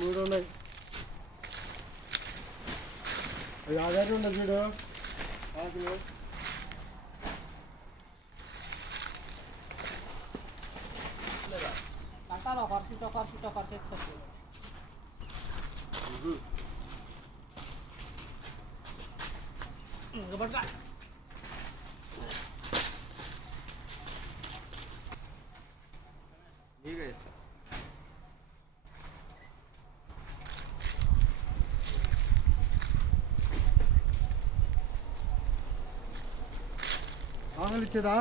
మూడు ఉన్నాయి. అది ఆధార్ ఉండదు చూడు ఆకులు. ఆకలి ఇచ్చేదా?